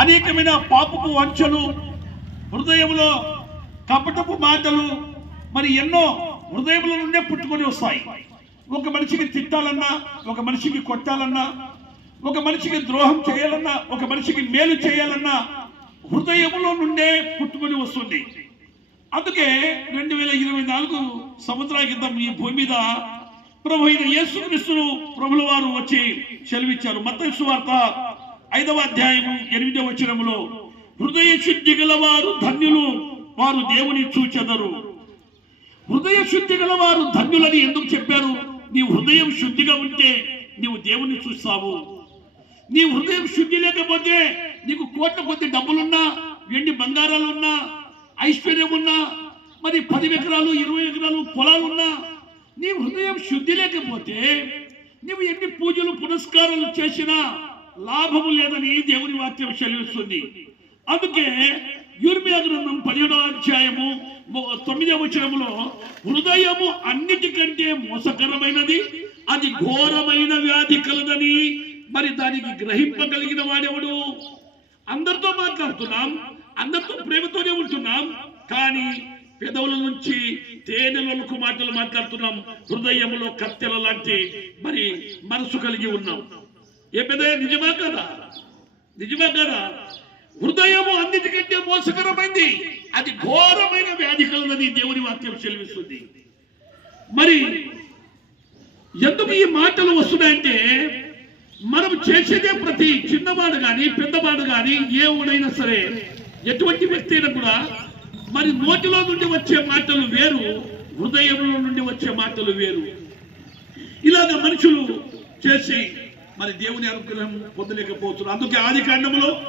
అనేకమైన పాపపు వంచలు హృదయంలో కపటపు మాటలు మరి ఎన్నో హృదయంలో నుండే పుట్టుకొని వస్తాయి. ఒక మనిషికి తిట్టాలన్నా ఒక మనిషికి కొట్టాలన్నా ఒక మనిషికి ద్రోహం చేయాలన్నా ఒక మనిషికి మేలు చేయాలన్నా హృదయంలో నుండే పుట్టుకొని వస్తుంది. అందుకే రెండు వేల ఇరవై నాలుగు సంవత్సరాల క్రితం ఈ భూమి మీద ప్రభు అయిన యేసుక్రీస్తును ప్రభుల వారు వచ్చి సెలవిచ్చారు. మత వార్త ఐదవ అధ్యాయము ఎనిమిదవ వచనములో హృదయ శుద్ధి గలవారు ధన్యులు వారు దేవుని చూచెదరు. హృదయ శుద్ధి గలవారు ధన్యులని ఎందుకు చెప్పారు? నీ హృదయం శుద్ధిగా ఉంటే నీవు దేవుని చూస్తావు. నీ హృదయం శుద్ధి లేకపోతే నీకు కోట్ల కొద్ది డబ్బులున్నా వెండి బంగారాలు ఉన్నా ఐశ్వర్యం ఉన్నా మరి పది ఎకరాలు ఇరవై ఎకరాలు పొలాలు ఉన్నా నీ హృదయం శుద్ధి లేకపోతే నీవు ఎన్ని పూజలు పునస్కారాలు చేసినా లాభము లేదని దేవుని వాక్యం చెల్లిస్తుంది. అందుకే యూర్మియా గ్రంథం పదిహేడవ అధ్యాయము తొమ్మిదవ వచనములో హృదయము అన్నిటికంటే మోసకరమైనది అది ఘోరమైన వ్యాధి కలదని మరి దానికి గ్రహింపగలిగిన వాడెవడు? అందరితో మాట్లాడుతున్నాం అందరితో ప్రేమతోనే ఉంటున్నాం కానీ పెదవుల నుంచి తేనెలకు మాటలు మాట్లాడుతున్నాం హృదయంలో కత్తెల లాంటి మరి మనసు కలిగి ఉన్నాం. ఏ పెద్ద నిజమా కదా? నిజమా కదా? హృదయము అన్నిటికంటే మోసకరమైంది. అది ఘోరమైన వ్యాధి కలదని దేవుని వాక్యం చెల్లిస్తుంది. మరి ఎందుకు ఈ మాటలు వస్తున్నాయంటే మనం చేసేదే ప్రతి చిన్నవాడు కానీ పెద్దవాడు కానీ ఏ ఊడైనా సరే ఎటువంటి వ్యక్తి అయినా కూడా మరి నోటిలో నుండి వచ్చే మాటలు వేరు హృదయంలో నుండి వచ్చే మాటలు వేరు. ఇలాగ మనుషులు చేసి మరి దేవుని అనుగ్రహం పొందలేకపోతున్నారు. అందుకే ఆది కాండంలో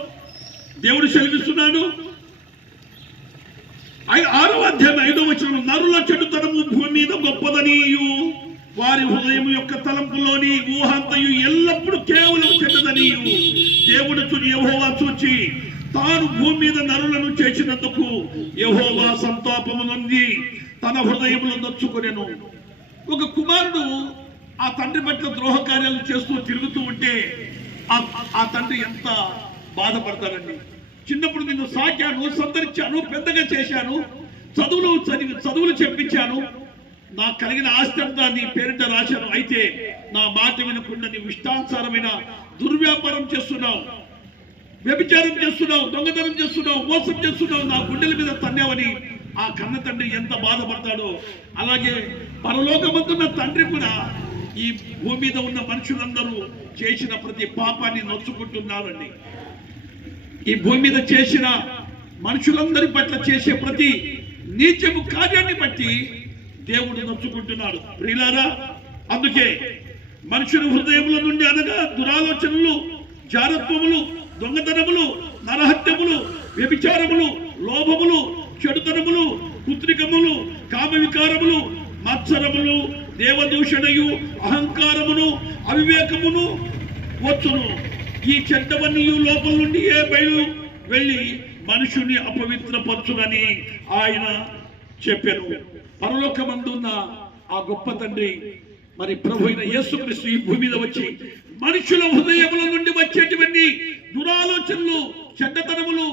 దేవుడు సెలవిస్తున్నాడు. ఐ- ఆరో అధ్యాయం ఐదో వచ్చిన నరుల చెడుతనము భూమి మీద గొప్పదనియు వారి హృదయం యొక్క తలంపులోని ఊహంతయు ఎల్లప్పుడూ కేవలం చెడ్డదనియు. దేవుడు చూని యహోవా చూచి తాను భూమి మీద నరులను చేసినందుకు యహోవా సంతాపము నొంది తన హృదయంలో నొచ్చుకునేను. ఒక కుమారుడు ఆ తండ్రి పట్ల ద్రోహ కార్యాలు చేస్తూ తిరుగుతూ ఉంటే ఆ- తండ్రి ఎంత బాధపడతాడండి. చిన్నప్పుడు నిన్ను సాకాను సంతరించాను పెద్దగా చేశాను. చదువులు చదివి చదువులు చెప్పించాను. నాకు కలిగిన ఆస్తి అంతా నీ పేరిట రాశాను. అయితే నా మాట వినకుండా నీ ఇష్టానుసారమైన దుర్వ్యాపారం చేస్తున్నావు. వ్యభిచారం చేస్తున్నావు దొంగతనం చేస్తున్నావు మోసం చేస్తున్నావు. నా గుండెల మీద తన్నావని ఆ కన్న తండ్రి ఎంత బాధపడతాడో. అలాగే పరలోకమందున్న తండ్రి కూడా ఈ భూమి మీద ఉన్న మనుషులందరూ చేసిన ప్రతి పాపాన్ని నొచ్చుకుంటున్నారండి. ఈ భూమి మీద చేసిన మనుషులందరి పట్ల చేసే ప్రతి నీచము కార్యాన్ని బట్టి దేవుడు నొచ్చుకుంటున్నాడు. ప్రియులారా అందుకే మనుషుల హృదయముల నుండి అనగా దురాలోచనలు జారత్వములు దొంగతనములు నరహత్యములు వ్యభిచారములు లోభములు చెడుతనములు పుత్రికములు కామ వికారములు మత్సరములు దేవదూషణయు అహంకారమును అవివేకమును వచ్చును. ఈ చెడ్డవన్నీ లోపల నుండి ఏ బయలు వెళ్ళి మనుషుని అపవిత్రపరచునని ఆయన చెప్పారు పరలోకమందున్న ఆ గొప్ప తండ్రి మరి ప్రభు అయిన యేసుక్రీస్తు ఈ భూమి మీద వచ్చి మనుషుల హృదయముల నుండి వచ్చేటువంటి దురాలోచనలు చెడ్డతనములు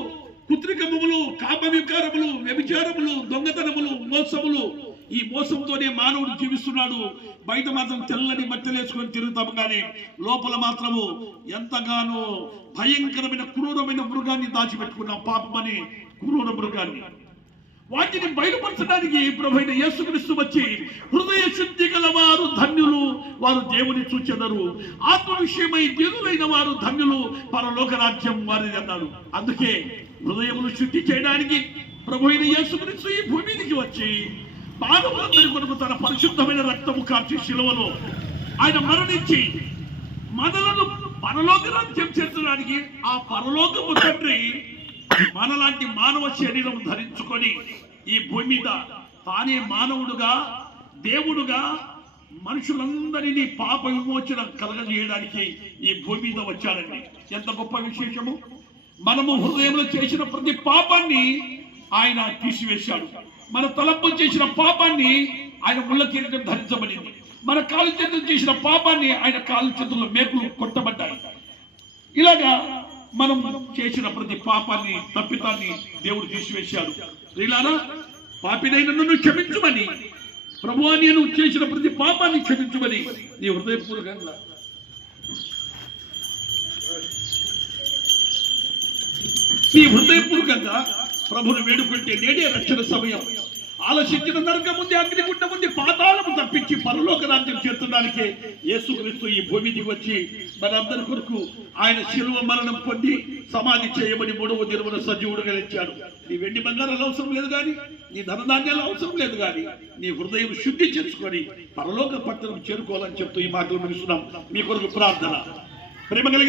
కుత్రికములు కామ వికారములు వ్యభిచారములు దొంగతనములు మోసములు ఈ మోసంతోనే మానవుడు జీవిస్తున్నాడు. బయట మాత్రం తెల్లని బట్టలేసుకొని తిరుగుతాము కానీ లోపల మాత్రము ఎంతగానో భయంకరమైన క్రూరమైన మృగాన్ని దాచిపెట్టుకున్నాం పాపమని క్రూర మృగాన్ని. వాటిని బయలుపరచడానికి ప్రభైన యేసుక్రీస్తు వచ్చి హృదయ శుద్ధి గల వారు ధన్యులు వారు దేవుని చూచెదరు ఆత్మ విషయమై దేవులైన వారు ధన్యులు పరలోక రాజ్యం వారిది అన్నాడు. అందుకే హృదయములు శుద్ధి చేయడానికి ప్రభు యేసుక్రీస్తు ఈ భూమికి వచ్చి మానవులందరి కొరకు తన పరిశుద్ధమైన రక్తము కార్చి శిలువలో ఆయన మరణించి మనలను పరలోక రాజ్యం చేర్చడానికి ఆ పరలోకము తండ్రి మనలాంటి మానవ శరీరం ధరించుకొని ఈ భూమి మీద తానే మానవుడుగా దేవుడుగా మనుషులందరినీ పాప విమోచన కలగజేయడానికి ఈ భూమి మీద వచ్చారండి ఎంత గొప్ప విశేషము? మనము హృదయంలో చేసిన ప్రతి పాపాన్ని ఆయన తీసివేశాడు. మన తలంపులు చేసిన పాపాన్ని ఆయన ముళ్ళ కిరీటం ధరించబడింది. మన కాలు చేతులు చేసిన పాపాన్ని ఆయన కాలు చేతుల్లో మేకులు కొట్టబడ్డాయి. ఇలాగా మనం చేసిన ప్రతి పాపాన్ని తప్పితాన్ని దేవుడు తీసివేశాడు. ప్రియులారా పాపినైన నన్ను క్షమించమని ప్రభు నేను చేసిన ప్రతి పాపాన్ని క్షమించమని నీ హృదయపూర్వకంగా నీ హృదయపూర్వకంగా ప్రభుని వేడుకుంటే నేడే రక్షణ సమయం. ఆలోచించిన నరక ముందే అగ్నిగుండ ముందే పాతాళము తప్పించి పరలోక రాజ్యం చేర్చడానికి యేసుక్రీస్తు ఈ భూమి దిగి వచ్చి మనందరి కొరకు ఆయన శిలువ మరణం పొంది సమాధి చేయబడి మూడవ దినమున సజీవుడుగా ఇచ్చాడు నీ వెండి బంగారాలు అవసరం లేదు కానీ నీ ధనధాన్యాలు అవసరం లేదు కానీ నీ హృదయం శుద్ధి చేసుకొని పరలోక పట్టణం చేరుకోవాలని చెప్తూ ఈ మాటలు ముగిస్తున్నాం మీ కొరకు ప్రార్థన. ప్రేమ